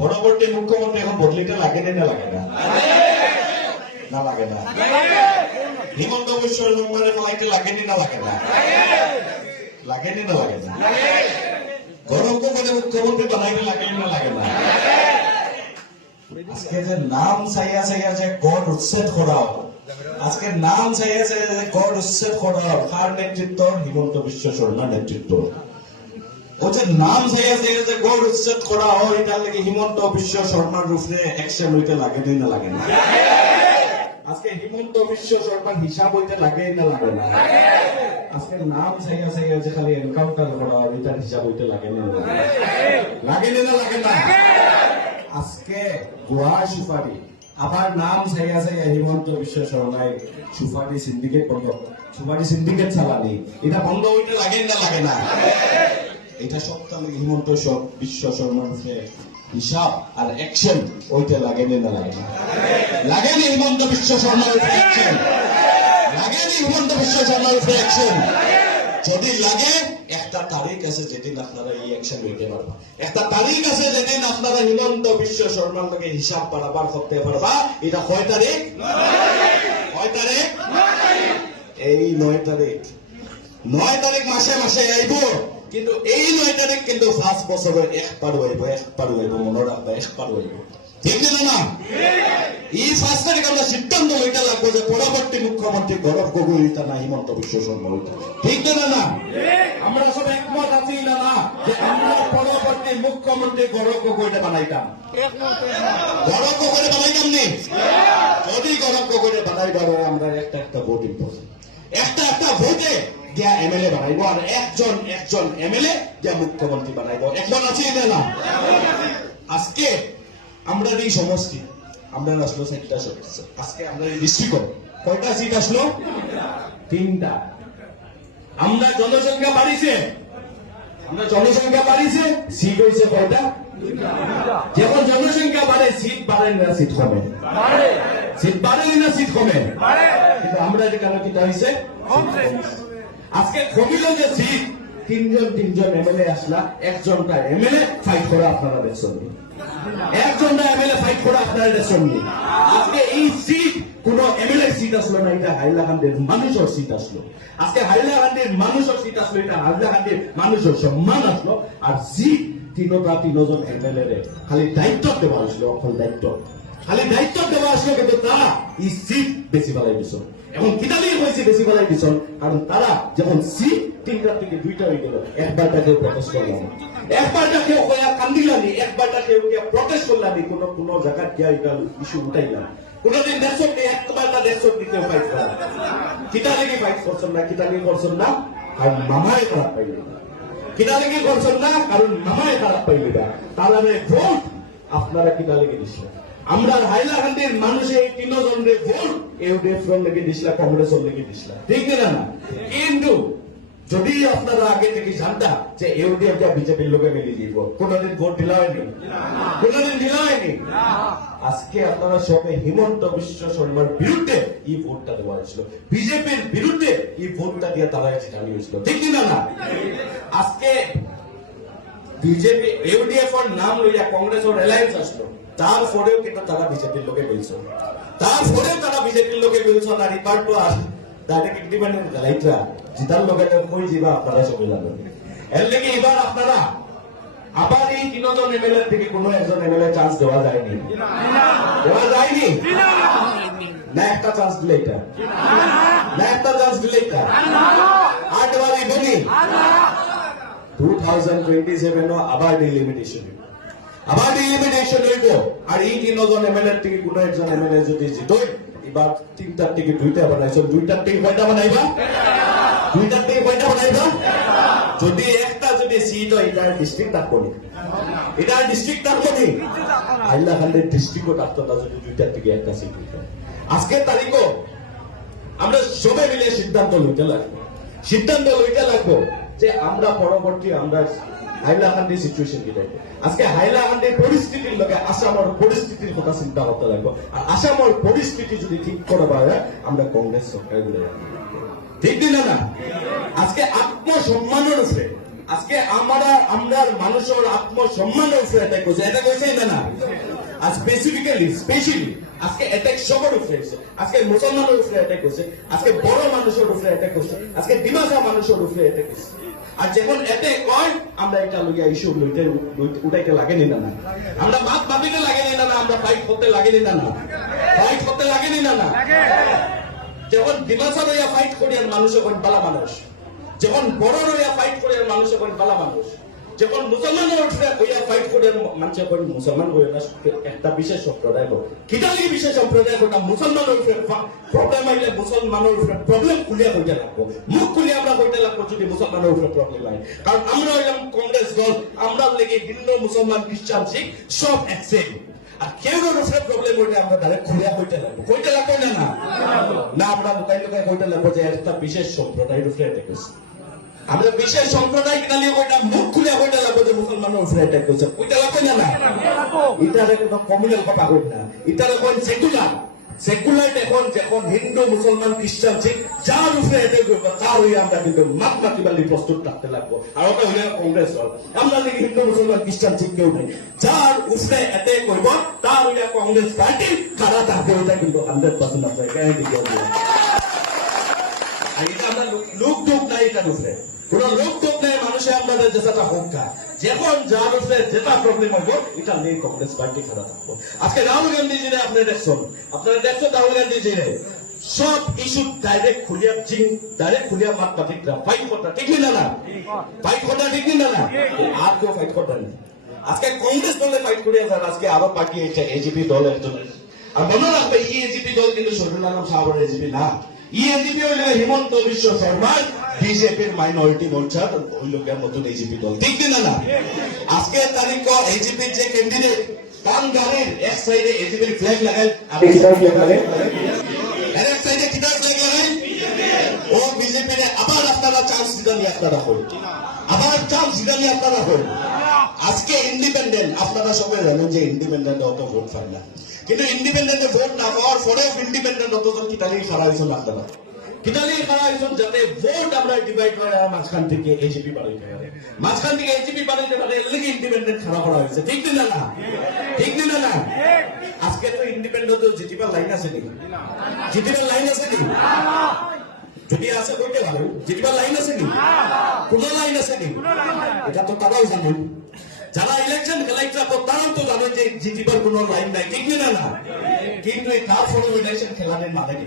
পরবর্তী মুখ্যমন্ত্রী এখন বদলিতে লাগে না লাগে না না লাগে না হিমন্ত বিশ্ব শর্মারে ফলাইতে লাগেনি না লাগে না লাগেনি না লাগে না গৌরবকে বলে মুখ্যমন্ত্রী বানাইতে লাগেনি না লাগে না আজকে যে নাম চাইয়া চাইয়া যে গড় উচ্ছেদ করাও আজকে নাম চাইয়া চাইয়া যে গড় উচ্ছেদ করাও কার নেতৃত্ব হিমন্ত বিশ্ব শর্মার নেতৃত্ব ও যে নাম চাইয়া চাইয়া যে গড় উচ্ছেদ করা হয় এটার লাগে হিমন্ত বিশ্ব শর্মার রূপে অ্যাকশন হইতে লাগে না লাগে না আজকে হিমন্ত বিশ্ব শর্মার হিসাব হইতে লাগে না লাগে না আজকে নাম চাইয়া চাইয়া যে খালি এনকাউন্টার করা হয় এটার হিসাব হইতে লাগে না লাগে না লাগে না আজকে গোয়া সুপারি আবার নাম চাইয়া চাইয়া হিমন্ত বিশ্ব শর্মায় সুপারি সিন্ডিকেট বন্ধ সুপারি সিন্ডিকেট চালানি এটা বন্ধ হইতে লাগে না লাগে না এটা সপ্তাহ হিমন্ত বিশ্ব শর্মার হিসাব আর অ্যাকশন ওইটা লাগেনি না লাগে না লাগেনি হিমন্ত বিশ্ব শর্মার অ্যাকশন লাগেনি হিমন্ত বিশ্ব শর্মার অ্যাকশন যদি লাগে একটা তারিখ আছে যেদিন আপনারা এই অ্যাকশন নিতে পারবা একটা তারিখ আছে যেদিন আপনারা হিমন্ত বিশ্ব শর্মার লগে হিসাব বাড়াবার করতে পারবা এটা কয় তারিখ এই 9 তারিখ 9 তারিখ মাসে মাসে আইব কিন্তু এই 9 তারিখ কিন্তু 5 বছরের একবার হইব মনে রাখবা একবার হইব ঠিক না এই 5 তারিখ আমরা সিদ্ধান্ত লইতে লাগবো যে পরবর্তী মুখ্যমন্ত্রী গৌরব গগৈ হইতা না হিমন্ত বিশ্ব শর্মা হইতা ঠিক না আমরা সব একমত আছি না যে আমরা পরবর্তী মুখ্যমন্ত্রী গৌরব গগৈটা বানাইতাম গৌরব গগৈটা বানাইতাম নি যদি গৌরব গগৈটা বানাইবার আমরা একটা ভোট দিব একটা ভোটে দিয়া এমএলএ বানাইব আর একজন এমএলএ দিয়া মুখ্যমন্ত্রী বানাইব একজন আছে না আজকে আমরা এই সমষ্টি আমরা আসলো 7টা সদস্য আজকে আমরা এই ডিস্ট্রিক্ট কয়টা সিট আসলো 3টা আমরা জনসংখ্যা বাড়িছে সিট হয়েছে কয়টা যখন জনসংখ্যা বাড়ে সিট বাড়ে না সিট কমে সিট বাড়ে না সিট কমে কিন্তু আমরা যেখানে কিটা হয়েছে আজকে কমিল যে সিট তিনজন এমএলএ আসলা একজনটা এমএলএ ফাইট করে আপনারা দেখছেন একজনটা এমএলএ ফাইট করে আপনারা দেখছেন আজকে এই সিট কোন এমএলএ সিট আসলো না এটা হাইলাকান্দির মানুষের সিট আসলো আজকে হাইলাকান্দির মানুষের সিট আসলো এটা হাইলাকান্দির মানুষের সম্মান আসলো আর সিট তিনজন এমএলএ রে খালি দায়িত্ব দেওয়া আসলো অকল দায়িত্ব দেওয়া আসলো কিন্তু তারা এই সিট বেশি বেলায় দিচ্ছেন এবং কিতালি হয়েছে বেশি বেলায় দিচ্ছেন কারণ তারা যখন সিট 3টা থেকে 2টা হয়ে গেল একবারটা কেউ প্রটেস্ট করলাম একবারটা কেউ কান্দিলানি একবারটা কেউ প্রটেস্ট করলানি কোন জায়গায় গিয়া এটা ইস্যু উঠাইলাম কোনদিন দেশক নিয়ে একবারটা দেশক নিতে ফাইট করা কিতালি ফাইট করছেন না আর মামায় খারাপ পাইলেন কিতালি করছেন না কারণ মামায় খারাপ পাইলেন তাহলে ভোট আপনারা কিতালি দিচ্ছেন আমরা হাইলাকান্দির মানুষের 3 জনের ভোট ইউডিএফ লেগে দিছিলা কংগ্রেস লেগে দিছিলা ঠিক না কিন্তু যদি আপনারা আগে থেকে জানতা যে ইউডিএফ যা বিজেপির লোকে মিলি দিব কোনদিন ভোট দিলা হয়নি আজকে আপনারা সবাই হিমন্ত বিশ্ব শর্মার বিরুদ্ধে এই ভোটটা দেওয়া হয়েছিল বিজেপির বিরুদ্ধে এই ভোটটা দিয়ে তারা জিতানি হয়েছিল ঠিক না আজকে বিজেপি ইউডিএফ এর নাম লইয়া কংগ্রেস ও অ্যালায়েন্স আসলো তারপরেও কিন্তু তারা বিজেপির লোকে বলছে আর এবার তো আর ডাইরেক্ট ইন্ডিপেন্ডেন্ট গালাইটরা জিতার লোকে কই যাবা আপনারা সবাই জানেন এর লেগে এবার আপনারা আবার এই 3 জন এমএলএ থেকে কোনো একজন এমএলএ চান্স দেওয়া যায়নি না একটা চান্স দিলে এটা আটবারই বলি 2027 আবার ডিলিমিটেশন হইব আর এই 3 জন এমএলএ থেকে কোন একজন এমএলএ যদি জিত এবার 3টার থেকে 2টা বানাইছো 2টার থেকে কয়টা বানাইবা যদি একটা সিট হয় এটা ডিস্ট্রিক্ট থাকবো হাইলাকান্দির ডিস্ট্রিক্টও থাকতো না যদি 2টার থেকে একটা সিট হইত আজকের তারিখও আমরা সবাই মিলে সিদ্ধান্ত লইতে লাগবো যে আমরা পরবর্তী আমরা হাইলাকান্দির সিচুয়েশন কি থাকবে আজকে হাইলাকান্দির পরিস্থিতির লগে আসামের পরিস্থিতির কথা চিন্তা করতে লাগবে আর আসামের পরিস্থিতি যদি ঠিক করা পারে আমরা কংগ্রেস সরকার ঠিক না আজকে আত্মসম্মানের উপরে আজকে আমরা মানুষের আত্মসম্মানের উপরে অ্যাটাক করছে, এটা কইছে না আর স্পেশালি আজকে অ্যাটাক সবার উপরে হয়েছে। আজকে মুসলমানের উপরে অ্যাটাক করছে, আজকে বড় মানুষের উপরে অ্যাটাক করছে, আজকে ডিমাসা মানুষের উপরে অ্যাটাক করছে। আর যখন অ্যাটাক হয় আমরা এটা লইয়া ইস্যু উঠাইতে লাগেনি না, আমরা মাত মাতিতে লাগেনি না, আমরা ফাইট করতে লাগেনি না, ফাইট করতে লাগেনি না। যখন ডিমাসা লইয়া ফাইট করি আর মানুষ এখন বালা মানুষ, যখন বড় লইয়া ফাইট করি আর মানুষ এখন বালা মানুষ, যখন মুসলমানের উপরে হইয়া ফাইট করে মানুষ এখন মুসলমান হয়ে না একটা বিশেষ সম্প্রদায় কিটালি বিশেষ সম্প্রদায় না মুসলমানের উপরে প্রবলেম আইলে মুসলমানের উপরে প্রবলেম খুলিয়া হইতে লাগবো, মুখ খুলিয়ে আমরা হইতে লাগবো যদি মুসলমানের উপরে প্রবলেম হয়। কারণ আমরা হইলাম কংগ্রেস দল, আমরা লেগে হিন্দু মুসলমান খ্রিস্টান শিখ সব একসেম। আর কেউ উপরে প্রবলেম হইলে আমরা ডাইরেক্ট খুলিয়া হইতে লাগবো, কইতে লাগবো না আমরা লুকাই লুকাই কইতে লাগবো যে একটা বিশেষ সম্প্রদায়ের উপরে অ্যাটাক হয়েছে। আমরা বিশেষ সম্প্রদায় কিনা নিয়ে ওইটা মুখ খুলে হইতে লাগবো যে মুসলমানের উপরে অ্যাটাক করছে, ওইটা লাগবে না। এটার কোনো কমিউনাল কথা হই না, এটার এখন সেকুলার এখন যখন হিন্দু মুসলমান খ্রিস্টান শিখ যার উপরে অ্যাটাক করবো তার হইয়া আমরা কিন্তু মাত মাতিবালি প্রস্তুত থাকতে লাগবো। আর ওটা হইলে কংগ্রেস দল, আমরা নাকি হিন্দু মুসলমান খ্রিস্টান শিখ কেউ নেই, যার উপরে অ্যাটাক করব তার হইয়া কংগ্রেস পার্টি খারাপ থাকবে, ওটা কিন্তু 100% আপনার গ্যারান্টি করবো। এটা আমরা লোক টোক নাই, এটার উপরে কোন লোক টোক নাই, মানুষের আমাদের যেটা হোকা যখন যার উপরে যেটা প্রবলেম হইব এটা নিয়ে কংগ্রেস পার্টি খারাপ থাকবো। আজকে রাহুল গান্ধী জিরে আপনারা দেখছেন রাহুল গান্ধী জিরে সব ইস্যু ডাইরেক্ট খুলিয়া মাত পাঠিক ফাইট করতা ঠিক না, ফাইট করতা ঠিক না, আর কেউ ফাইট করতা নেই। আজকে কংগ্রেস দলে ফাইট করিয়া যান, আজকে আরো পার্টি এজিপি দল একজন। আর মনে রাখবে এজিপি দল কিন্তু শহীদুল আলম সাহাবের এজিপি না, ইএজিপি হইল হিমন্ত বিশ্ব শর্মার বিজেপির মাইনরিটি মোর্চার ওই লোকের নতুন এজিপি দল ঠিক না। আজকে তারিখ এজিপির যে ক্যান্ডিডেট তার গাড়ির এক সাইডে এজিপির ফ্ল্যাগ লাগাই, আপনি কিতাব ফ্ল্যাগ লাগাই, এক সাইডে কিতাব ফ্ল্যাগ লাগাই, ও বিজেপির আবার আপনারা চান্স দিলেন, আপনারা হই আবার চান্স দিলেন, আপনারা হই। আজকে ইন্ডিপেন্ডেন্ট আপনারা সবাই জানেন যে ইন্ডিপেন্ডেন্ট অত ভোট পায় না, কিন্তু ইন্ডিপেন্ডেন্টে ভোট না পাওয়ার পরেও ইন্ডিপেন্ডেন্ট অতজন কিতালি খারাপ হয়েছেন, আপনারা কিতালি খারাপ হয়েছেন যাতে ভোট আমরা ডিভাইড করে মাঝখান থেকে এজিপি বাড়াইতে পারে, মাঝখান থেকে এজিপি বাড়াইতে পারে, এর লেগে ইন্ডিপেন্ডেন্ট খারাপ করা হয়েছে ঠিক না, ঠিক না। আজকে তো ইন্ডিপেন্ডেন্ট জিতিবার লাইন আছে নাকি, জিতিবার লাইন আছে নাকি, যদি আছে বলতে পারো জিতিবার লাইন আছে নাকি, কোন লাইন আছে নাকি, এটা তো তারাও জানেন, যারা ইলেকশন খেলাইছে তারাও তো জানে যে জিতিবার কোন লাইন নাই ঠিক না। কিন্তু তারপরেও ইলেকশন খেলানোর মানে কি,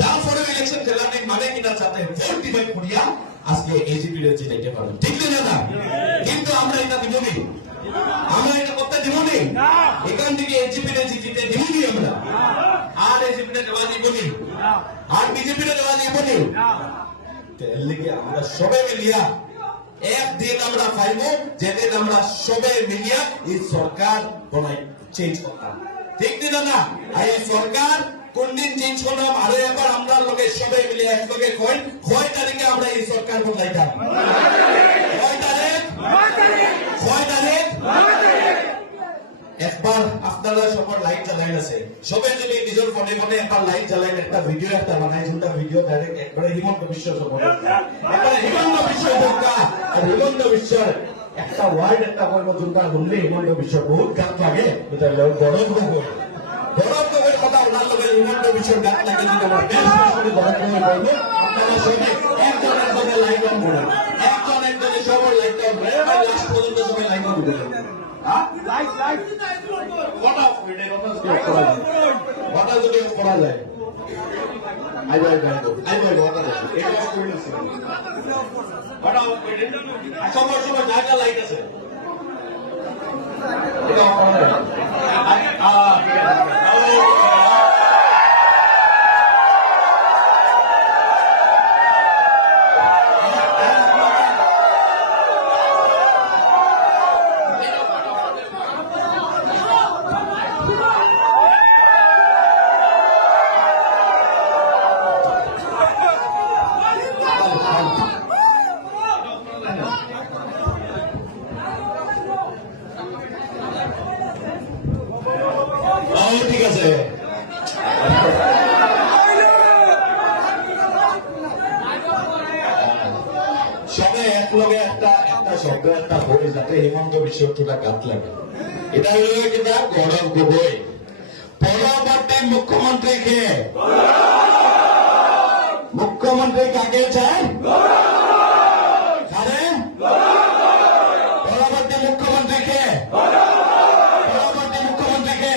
তারপরেও ইলেকশন খেলানোর মানে কিনা যাতে ভোট ডিভাইড করিয়া আজকে এজিপি রে জিতাইতে পারেন ঠিক না। কিন্তু আমরা এটা দিব নি, আমরা এটা করতে দিব নি, এখান থেকে এজিপি রে জিতিতে দিব নি আমরা, আর এজিপি রে দেওয়া দিব নি, আর বিজেপি রে দেওয়া দিব নি। এর লেগে আমরা সবাই মিলিয়া একদিন আমরা পাইব যেদিন আমরা সবাই মিলিয়া এই সরকার বনাই চেঞ্জ করতাম ঠিক না। এই সরকার কোন দিন চেঞ্জ করলাম আরো একবার আমরা লোকের সবাই মিলে একলগে কয় তারিখে আমরা এই সরকার বদলাইতাম, কয় তারিখ একবার আপনারা সবার লাইট জ্বালাই আছে, সবাই যদি নিজের ফোনে ফোনে একটা লাইট জ্বালাই একটা ভিডিও একটা বানাই, দুটা ভিডিও ডাইরেক্ট একবারে হিমন্ত বিশ্ব একবারে হিমন্ত বিশ্ব দরকার। আর হিমন্ত বিশ্বের একটা ওয়ার্ড একটা বলবো যোনটা শুনলে হিমন্ত বিশ্ব বহুত গাত লাগে, এটা গরম গগৈর কথা ওনার লোকের হিমন্ত বিশ্বের গাত লাগে, যদি আমার গরম বলবো আপনারা সবাই একজন একজনের লাইট অন করেন, একজন একজনের সবার লাইট অন করে লাস্ট পর্যন্ত সবাই লাইট অন করে করা যায়। সবার সবার জায়গা লাইট আছে, ঠিক আছে। সবাই একলগে একটা যাতে হিমন্ত বিশ্ব শর্মাটা গাত লাগে এটা হলো কিনা গৌরব গগৈ পরবর্তী মুখ্যমন্ত্রী কে মুখ্যমন্ত্রী কাকে চায় কারে পরবর্তী মুখ্যমন্ত্রী কে পরবর্তী মুখ্যমন্ত্রী কে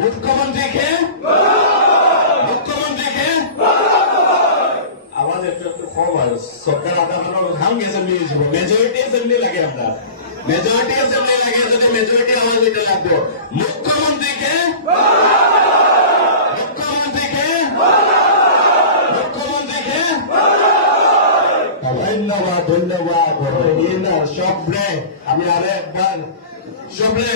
মুখ্যমন্ত্রী কে মুখ্যমন্ত্রী কে আওয়াজ একটু একটু কম হয় সরকার আপনার হাম অ্যাসেম্বলি হয়েছিল মেজরিটি অ্যাসেম্বলি লাগে আমরা মেজরিটি অ্যাসেম্বলি লাগে যদি মেজরিটি আওয়াজ দিতে লাগবো মুখ্যমন্ত্রীকে মুখ্যমন্ত্রীকে মুখ্যমন্ত্রীকে ধন্যবাদ ধন্যবাদ সবরে আমি আরেকবার সবরে